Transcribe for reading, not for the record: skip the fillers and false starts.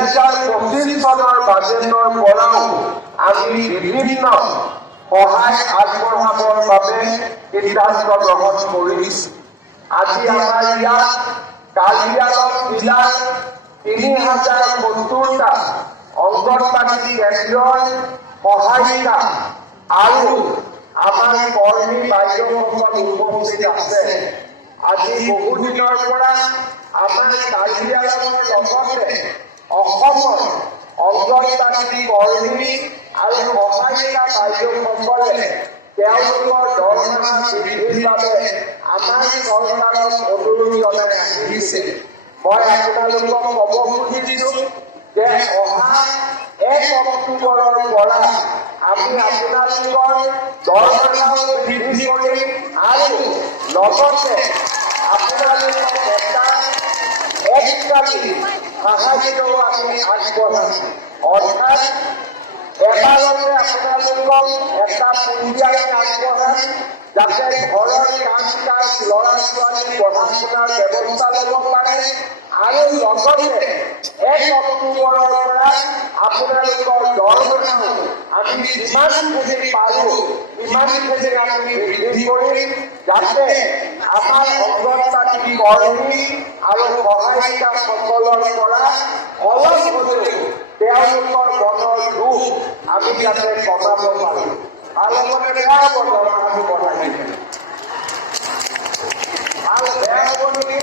2025 চনৰ বাজেটৰ পৰাও আমি বিভিন্ন সহায় আগবঢ়াবৰ বাবে সিদ্ধান্ত গ্ৰহণ কৰিছোঁ। আজি আমাৰ ইয়াত কাৰ্বিআংলং জিলাৰ 3070টা অংগনবাড়ী কেন্দ্ৰৰ সহায়িকা আৰু আমাৰ কৰ্মী বাইদেউসকল উপস্থিত আছে। আজি বহুদিনৰ পৰা আমাৰ কাৰ্বিআংলঙৰ লগতে অসমৰ অংগনবাড়ী কৰ্মী আৰু সহায়িকা বাইদেউসকলে তেওঁলোকৰ দৰমহা বৃদ্ধিৰ বাবে আমাৰ চৰকাৰক অনুৰোধ জনাই আহিছে। মই আপোনালোকক ক'ব খুজিছোঁ যে অহা 1 অক্টোবৰৰ পৰা আমি আপোনালোকৰ দৰমহা বৃদ্ধি কৰিম আৰু লগতে আপোনালোকক এটা এককালীন সাহায্যও আমি আগবঢ়াম। অৰ্থাৎ এবাৰতে আপোনালোকক এটা পুঁজি আমি আগবঢ়াম যাতে ঘৰৰ কাম কাজ ল'ৰা ছোৱালী পঢ়া শুনাৰ ব্যৱস্থা ল'ব পাৰে আৰু লগতে 1 অক্টোবৰৰ পৰা আপোনালোকৰ দৰমহা আমি যিমানখিনি পাৰোঁ সিমানখিনি আমি বৃদ্ধি কৰিম যাতে আমাৰ অংগনবাড়ী কৰ্মী আৰু সহায়িকাসকলৰ পৰা অলপ হ'লেও তেওঁলোকৰ মনৰ দুখ আমি যাতে কমাব পাৰোঁ আৰু লগতে বেয়া দৰমহাটো বঢ়াই দিম। আৰু বেয়া হ'ব নেকি?